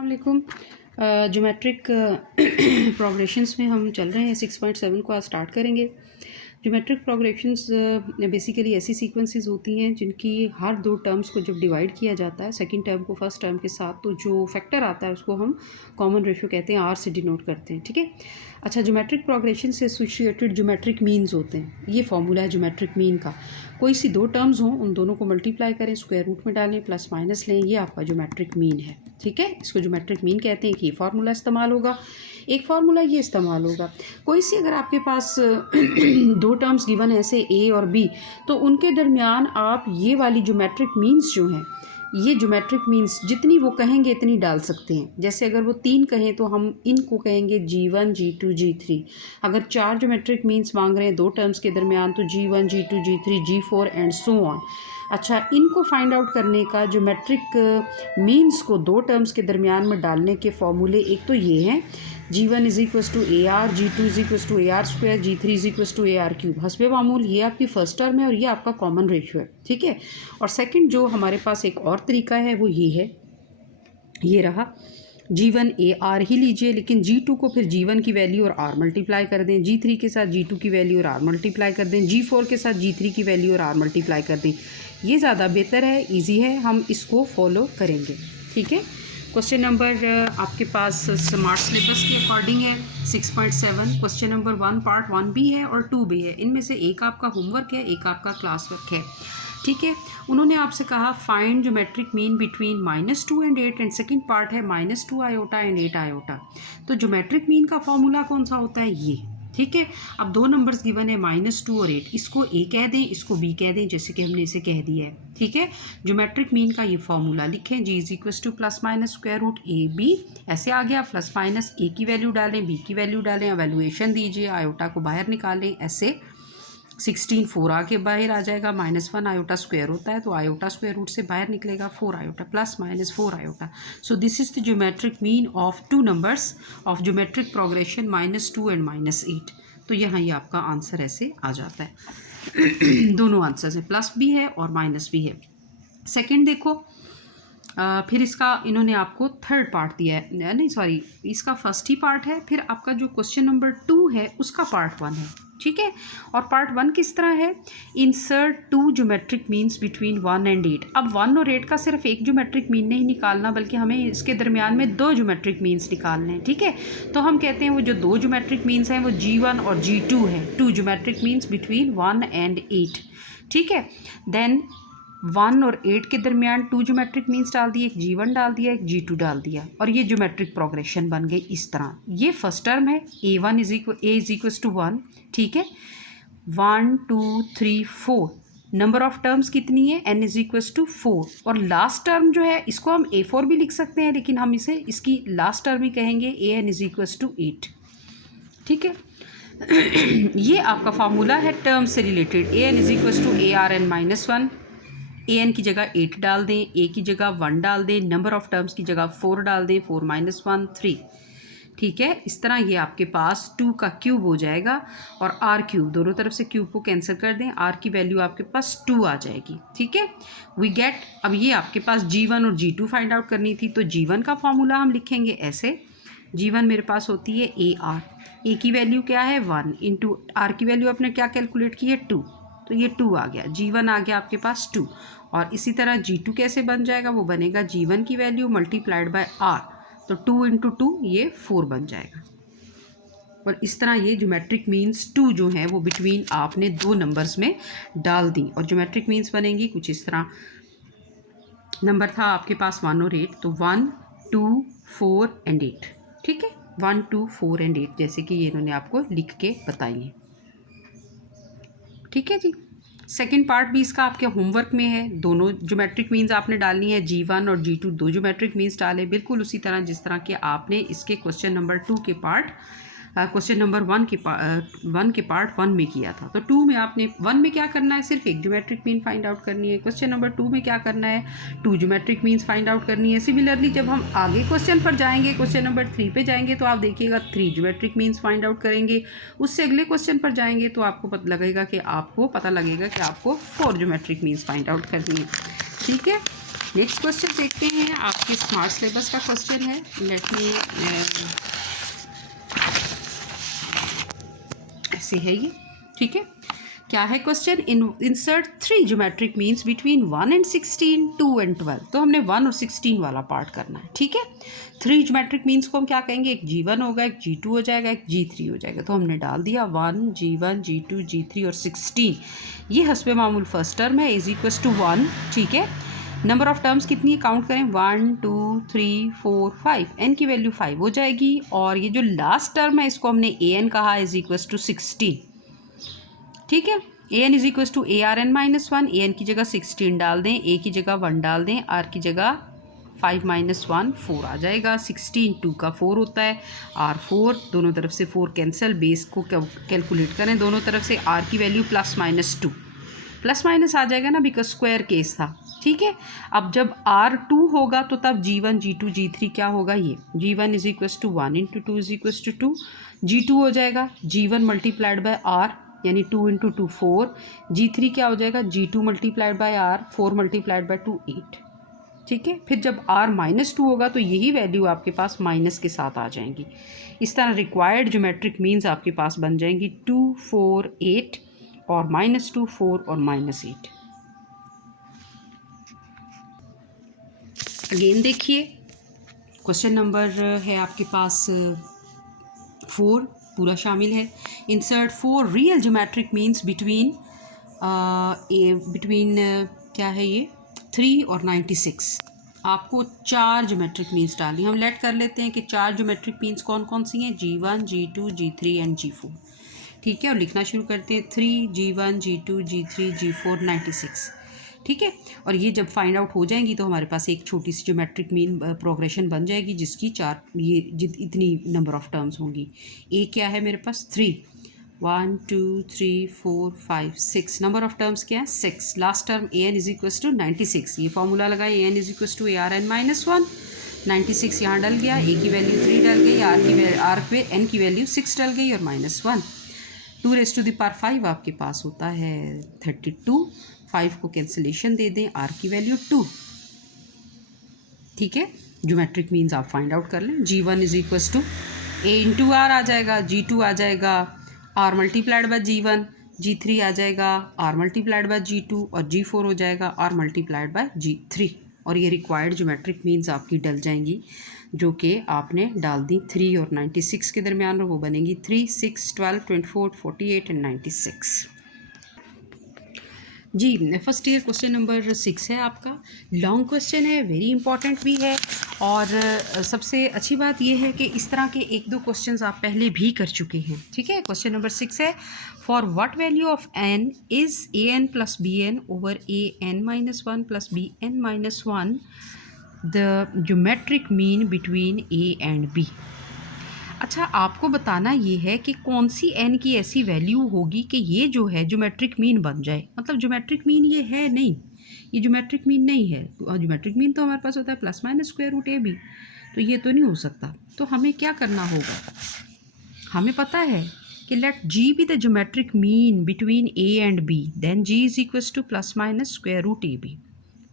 अस्सलामुअलैकुम। Geometric progressions में हम चल रहे हैं। 6.7 को आज स्टार्ट करेंगे। ज्योमेट्रिक प्रोग्रेशंस बेसिकली ऐसी सीक्वेंसेस होती हैं जिनकी हर दो टर्म्स को जब डिवाइड किया जाता है सेकंड टर्म को फर्स्ट टर्म के साथ, तो जो फैक्टर आता है उसको हम कॉमन रेशियो कहते हैं, आर से डिनोट करते हैं। ठीक है। अच्छा, ज्योमेट्रिक प्रोग्रेशन से एसोसिएटेड ज्योमेट्रिक मीन्स होते हैं। ये फॉर्मूला है ज्योमेट्रिक मीन का। कोई सी दो टर्म्स हों, उन दोनों को मल्टीप्लाई करें, स्क्वायर रूट में डालें, प्लस माइनस लें, ये आपका ज्योमेट्रिक मीन है। ठीक है, इसको ज्योमेट्रिक मीन कहते हैं कि ये फार्मूला इस्तेमाल होगा। एक फार्मूला ये इस्तेमाल होगा। कोई सी अगर आपके पास दो टर्म्स गिवन है ऐसे ए और बी, तो उनके दरमियान आप ये वाली ज्योमेट्रिक मीन्स जो हैं, ये ज्योमेट्रिक मीन्स जितनी वो कहेंगे इतनी डाल सकते हैं। जैसे अगर वो 3 कहें तो हम इनको कहेंगे G1 G2 G3। अगर 4 ज्योमेट्रिक मीन्स मांग रहे हैं दो टर्म्स के दरमियान, तो G1 G2 G3 G4 and so on. अच्छा, इनको फाइंड आउट करने का ज्योमेट्रिक मीन्स को दो टर्म्स के दरमियान में डालने के फॉर्मूले एक तो ये हैं, G1 = AR, G2 = AR², G3 = AR³ हस्बे मामूल। ये आपकी फर्स्ट टर्म है और ये आपका कॉमन रेशियो है। ठीक है। और सेकंड जो हमारे पास एक और तरीका है वो ये है, ये रहा G1 AR ही लीजिए, लेकिन G2 को फिर G1 की वैल्यू और R मल्टीप्लाई कर दें, G3 के साथ G2 की वैल्यू और R मल्टीप्लाई कर दें, G4 के साथ G3 की वैल्यू और R मल्टीप्लाई कर दें। ये ज़्यादा बेहतर है, इजी है, हम इसको फॉलो करेंगे। ठीक है। क्वेश्चन नंबर आपके पास स्मार्ट सिलेबस के अकॉर्डिंग है 6.7। क्वेश्चन नंबर 1 पार्ट 1 भी है और 2 भी है। इनमें से एक आपका होमवर्क है, एक आपका क्लास वर्क है। ठीक है। उन्होंने आपसे कहा find geometric mean between -2 and 8 and second part है -2 आयोटा एंड 8 आयोटा। तो ज्योमेट्रिक मीन का फॉर्मूला कौन सा होता है, ये। ठीक है। अब दो नंबर्स गिवन है -2 और 8, इसको ए कह दें, इसको बी कह दें, जैसे कि हमने इसे कह दिया है। ठीक है। ज्योमेट्रिक मीन का ये फॉर्मूला लिखें, G =±√AB। ऐसे आ गया, प्लस माइनस ए की वैल्यू डालें, बी की वैल्यू डालें, एवेल्युएशन दीजिए, आयोटा को बाहर निकालें। ऐसे 16 4 आके बाहर आ जाएगा, -1 आयोटा स्क्वायर होता है तो आयोटा स्क्वायर रूट से बाहर निकलेगा 4 iota plus minus 4 iota. So this is the geometric mean of two numbers of geometric progression -2 and -8। तो यहाँ ये आपका आंसर ऐसे आ जाता है। दोनों आंसर है, प्लस भी है और माइनस भी है। सेकेंड देखो, फिर इसका इन्होंने आपको थर्ड पार्ट दिया है, नहीं सॉरी, इसका फर्स्ट ही पार्ट है, फिर आपका जो क्वेश्चन नंबर 2 है उसका पार्ट 1 है। ठीक है। और पार्ट 1 किस तरह है, insert 2 geometric means between 1 and 8। अब 1 और 8 का सिर्फ एक ज्योमेट्रिक मीन नहीं निकालना, बल्कि हमें इसके दरमियान में 2 ज्योमेट्रिक मीन्स निकालने हैं। ठीक है। तो हम कहते हैं वो जो 2 ज्योमेट्रिक मीन्स हैं वो G1 और G2 है, 2 ज्योमेट्रिक मीन्स बिटवीन 1 एंड 8। ठीक है। देन 1 और 8 के दरमियान 2 ज्योमेट्रिक मीन्स डाल दिए, एक G1 डाल दिया, एक G2 डाल दिया, और ये ज्योमेट्रिक प्रोग्रेशन बन गई इस तरह। ये फर्स्ट टर्म है, A1 = 1। ठीक है। 1 2 3 4 नंबर ऑफ टर्म्स कितनी है, n = 4। और लास्ट टर्म जो है इसको हम A4 भी लिख सकते हैं, लेकिन हम इसे इसकी लास्ट टर्म ही कहेंगे, AN = 8। ठीक है। ये आपका फार्मूला है टर्म से रिलेटेड, AN = ARn -1। AN की जगह 8 डाल दें, A की जगह 1 डाल दें, नंबर ऑफ टर्म्स की जगह 4 डाल दें, 4 - 1 3। ठीक है। इस तरह ये आपके पास 2 का क्यूब हो जाएगा और R³ दोनों तरफ से क्यूब को कैंसिल कर दें, R की वैल्यू आपके पास 2 आ जाएगी। ठीक है। वी गेट, अब ये आपके पास G1 और G2 फाइंड आउट करनी थी, तो G1 का फॉर्मूला हम लिखेंगे ऐसे, G1 मेरे पास होती है AR, A की वैल्यू क्या है 1 इंटू R की वैल्यू आपने क्या कैलकुलेट की है 2, तो ये 2 आ गया, G1 आ गया आपके पास 2। और इसी तरह G2 कैसे बन जाएगा, वो बनेगा G1 की वैल्यू मल्टीप्लाइड बाय R, तो 2 × 2 ये 4 बन जाएगा। और इस तरह ये ज्योमेट्रिक मीन्स 2 जो हैं वो बिटवीन आपने दो नंबर्स में डाल दी, और ज्योमेट्रिक मीन्स बनेंगी कुछ इस तरह। नंबर था आपके पास 1 और 8, तो 1 2 4 एंड 8। ठीक है। 1 2 4 एंड 8 जैसे कि ये इन्होंने आपको लिख के बताई है। ठीक है जी। सेकेंड पार्ट भी इसका आपके होमवर्क में है, दोनों ज्योमेट्रिक मीन्स आपने डालनी है, G1 और G2 दो ज्योमेट्रिक मीन्स डाले, बिल्कुल उसी तरह जिस तरह के आपने इसके क्वेश्चन नंबर 2 के पार्ट क्वेश्चन नंबर 1 के पार्ट 1 में किया था। तो 2 में आपने 1 में क्या करना है, सिर्फ एक ज्योमेट्रिक मीन फाइंड आउट करनी है। क्वेश्चन नंबर 2 में क्या करना है, 2 ज्योमेट्रिक मीन्स फाइंड आउट करनी है। सिमिलरली जब हम आगे क्वेश्चन पर जाएंगे, क्वेश्चन नंबर 3 पे जाएंगे, तो आप देखिएगा 3 ज्योमेट्रिक मीन्स फाइंड आउट करेंगे। उससे अगले क्वेश्चन पर जाएंगे तो आपको पता लगेगा कि आपको 4 ज्योमेट्रिक मीन्स फाइंड आउट करनी है। ठीक है। नेक्स्ट क्वेश्चन देखते हैं, आपके स्मार्ट सिलेबस का क्वेश्चन है। लेट मी ऐसे है ये, ठीक है। क्या है question? Insert 3 geometric means between 1 and 16, 2 and 12। तो हमने 1 और 16 वाला पार्ट करना है, ठीक है। 3 ज्योमेट्रिक मीन्स को हम क्या कहेंगे? एक G1 होगा, एक G2 हो जाएगा, एक G3 हो जाएगा। तो हमने डाल दिया 1, G1, G2, G3 और 16। ये हस्बे मामूल फर्स्ट टर्म है, इज इक्वल टू 1, ठीक है। नंबर ऑफ टर्म्स कितनी है काउंट करें? 1 2 3 4 5। एन की वैल्यू 5 हो जाएगी। और ये जो लास्ट टर्म है इसको हमने ए एन कहा, इज इक्वल टू 16, ठीक है। A N is equal to A R N -1। A N की जगह 16 डाल दें, ए की जगह 1 डाल दें, आर की जगह 5 - 1 4 आ जाएगा। 16 2 का 4 होता है, आर 4, दोनों तरफ से 4 कैंसिल। बेस को कैलकुलेट करें दोनों तरफ से, आर की वैल्यू +-2, प्लस माइनस आ जाएगा ना, बिकॉज स्क्वायर केस था, ठीक है। अब जब R2 होगा तो तब G1 G2 G3 क्या होगा? ये G1 is equal to 1 × 2 is equal to 2, G2 हो जाएगा G1 मल्टीप्लाइड बाय R, यानी 2 × 2 4। G3 क्या हो जाएगा? G2 multiplied by R, 4 multiplied by 2 8, ठीक है। फिर जब R -2 होगा तो यही वैल्यू आपके पास माइनस के साथ आ जाएंगी। इस तरह रिक्वायर्ड ज्योमेट्रिक मीन्स आपके पास बन जाएंगी 2 4 8 और -2 4 और -8। अगेन देखिए, क्वेश्चन नंबर है आपके पास 4, पूरा शामिल है। Insert 4 real geometric means between क्या है ये 3 और 96। आपको 4 ज्योमेट्रिक मीन्स डालनी। हम लेट कर लेते हैं कि 4 ज्योमेट्रिक मीन्स कौन कौन सी हैं? G1 G2 G3 and G4, ठीक है। और लिखना शुरू करते हैं 3 G1 G2 G3 G4 96, ठीक है। और ये जब फाइंड आउट हो जाएंगी तो हमारे पास एक छोटी सी ज्योमेट्रिक मीन प्रोग्रेशन बन जाएगी, जिसकी इतनी नंबर ऑफ टर्म्स होंगी। ए क्या है मेरे पास? 3, 1 2 3 4 5 6। नंबर ऑफ टर्म्स क्या है? 6। Last term A N is equal to 96। ये फॉर्मूला लगाए, A N is equal to ARN -1। 96 यहाँ डल गया, ए की वैल्यू 3 डल गई, आर पे एन की वैल्यू 6 डल गई और -1। 2⁵5 आपके पास होता है 32। 5 को कैंसिलेशन दे दें, आर की वैल्यू 2, ठीक है। ज्योमेट्रिक मीन्स आप फाइंड आउट कर लें। G1 is equal to A × R आ जाएगा, G2 आ जाएगा R multiplied by G1, G3 आ जाएगा R मल्टीप्लाइड बाय G2 और G4 हो जाएगा R मल्टीप्लाइड बाय G3। और ये रिक्वायर्ड ज्योमेट्रिक मीन्स आपकी डल जाएंगी, जो कि आपने डाल दी 3 और 96 के दरमियान, और वो बनेंगी 3 6 12 24 48 एंड 96। जी, फर्स्ट ईयर क्वेश्चन नंबर 6 है आपका। लॉन्ग क्वेश्चन है, वेरी इंपॉर्टेंट भी है। और सबसे अच्छी बात यह है कि इस तरह के 1-2 क्वेश्चंस आप पहले भी कर चुके हैं, ठीक है। क्वेश्चन नंबर 6 है, for what value of n is an + bn over an -1 + bn -1 the geometric mean between a and b। अच्छा, आपको बताना ये है कि कौन सी n की ऐसी वैल्यू होगी कि ये जो है ज्योमेट्रिक मीन बन जाए। मतलब ज्योमेट्रिक मीन ये है नहीं, ये ज्योमेट्रिक मीन नहीं है। ज्योमेट्रिक मीन तो हमारे पास होता है ±√ab, तो ये तो नहीं हो सकता। तो हमें क्या करना होगा? हमें पता है कि let g be the geometric mean between a and b, then g is equal to ±√ab,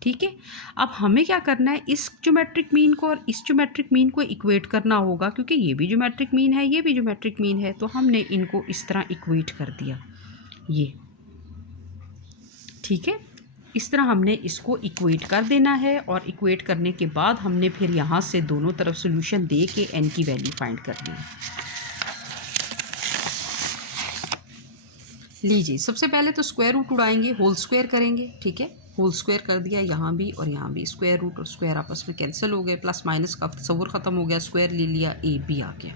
ठीक है। अब हमें क्या करना है? इस ज्योमेट्रिक मीन को और इस ज्योमेट्रिक मीन को इक्वेट करना होगा, क्योंकि ये भी ज्योमेट्रिक मीन है, ये भी ज्योमेट्रिक मीन है। तो हमने इनको इस तरह इक्वेट कर दिया, ये, ठीक है। इस तरह हमने इसको इक्वेट कर देना है, और इक्वेट करने के बाद हमने फिर यहाँ से दोनों तरफ सोल्यूशन दे के n की वैल्यू फाइंड करनी है। लीजिए, सबसे पहले तो स्क्वायर रूट उड़ाएंगे, होल स्क्वायर करेंगे, ठीक है। होल स्क्वायर कर दिया, यहाँ भी और यहाँ भी। स्क्वायर रूट और स्क्वायर आपस में कैंसिल हो गए, प्लस माइनस का तस्वुर ख़त्म हो गया, स्क्वायर ले लिया, ए बी आ गया,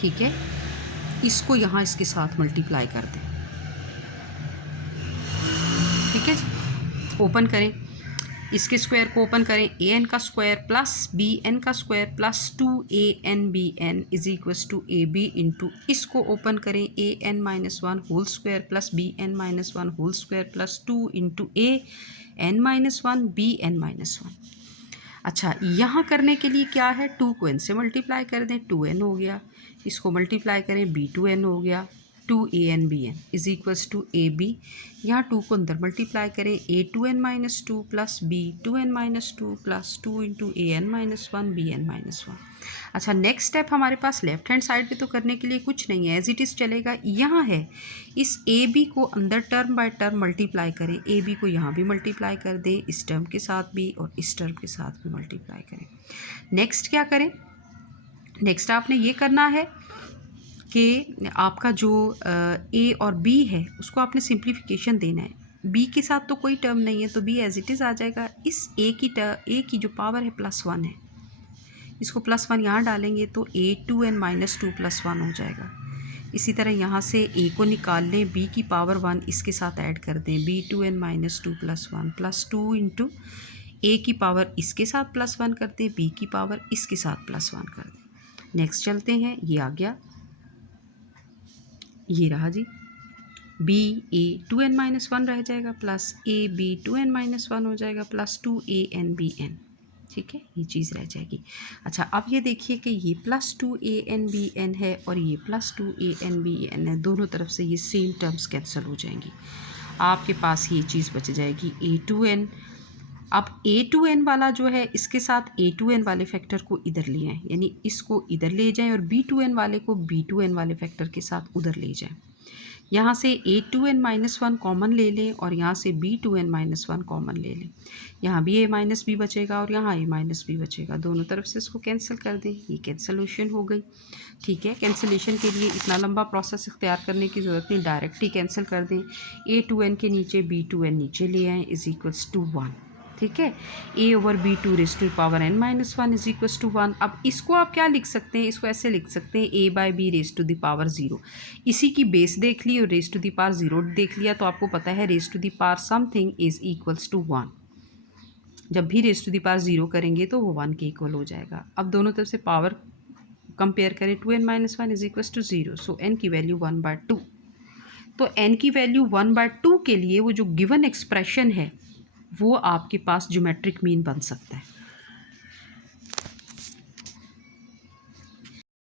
ठीक है। इसको यहाँ इसके साथ मल्टीप्लाई कर दें, ठीक है जी। ओपन करें, इसके स्क्वायर को ओपन करें, ए एन का स्क्वायर प्लस बी एन का square plus 2 ANBN is equals to AB into, इसको ओपन करें, AN -1 whole square plus BN -1 whole square plus 2 into AN -1 BN -1। अच्छा, यहाँ करने के लिए क्या है? 2 को n से मल्टीप्लाई कर दें, 2n हो गया। इसको मल्टीप्लाई करें, B2n हो गया, 2an bn is equals to A B, यहाँ 2 को अंदर मल्टीप्लाई करें, a2n-2 plus b2n-2 plus 2 into an-1 bn-1। अच्छा, नेक्स्ट स्टेप हमारे पास लेफ्ट हैंड साइड पे तो करने के लिए कुछ नहीं है, एज इट इज़ चलेगा। यहाँ है, इस ए बी को अंदर टर्म बाय टर्म मल्टीप्लाई करें, ए बी को यहाँ भी मल्टीप्लाई कर दें, इस टर्म के साथ भी और इस टर्म के साथ भी मल्टीप्लाई करें। नेक्स्ट क्या करें, नेक्स्ट आपने ये करना है कि आपका जो ए और बी है उसको आपने सिंप्लीफिकेशन देना है। बी के साथ तो कोई टर्म नहीं है तो बी एज इट इज़ आ जाएगा। इस ए की जो पावर है +1 है, इसको +1 यहाँ डालेंगे तो a2n-2 +1 हो जाएगा। इसी तरह यहाँ से a को निकाल लें, b की पावर 1 इसके साथ ऐड कर दें, b2n-2 +1 प्लस 2 इंटू a की पावर इसके साथ +1 कर दें, b की पावर इसके साथ +1 कर दें। नेक्स्ट चलते हैं, ये आ गया, ये रहा जी, ba2n-1 रह जाएगा प्लस ab2n-1 हो जाएगा प्लस 2anbn। ठीक है, ये चीज़ रह जाएगी। अच्छा, अब ये देखिए कि ये +2anbn है और ये +2anbn है, दोनों तरफ से ये सेम टर्म्स कैंसिल हो जाएंगी। आपके पास ये चीज़ बच जाएगी a2n। अब a2n वाला जो है इसके साथ a2n वाले फैक्टर को इधर ले आएँ, यानी इसको इधर ले जाएं और b2n वाले को b2n वाले फैक्टर के साथ उधर ले जाएं। यहाँ से a2n-1 कॉमन ले लें और यहाँ से b2n-1 कॉमन ले लें। यहाँ भी a-b बचेगा और यहाँ a-b बचेगा, दोनों तरफ से इसको कैंसिल कर दें, ये कैंसलेशन हो गई। ठीक है, कैंसलेशन के लिए इतना लंबा प्रोसेस इख्तियार करने की ज़रूरत नहीं, डायरेक्ट ही कैंसिल कर दें। a2n के नीचे b2n नीचे ले आएँ इज इक्वल्स टू 1। ठीक है, a/b2n-1 इज इक्वल्स टू 1। अब इसको आप क्या लिख सकते हैं, इसको ऐसे लिख सकते हैं a/b⁻0। इसी की बेस देख ली और r⁻0 देख लिया तो आपको पता है r something is equals to 1। जब भी r⁻0 करेंगे तो वो 1 के इक्वल हो जाएगा। अब दोनों तरफ से पावर कंपेयर करें, 2n-1 is equals to 0, so n की वैल्यू 1/2। तो n की वैल्यू 1/2 के लिए वो जो गिवन एक्सप्रेशन है वो आपके पास ज्योमेट्रिक मीन बन सकता है।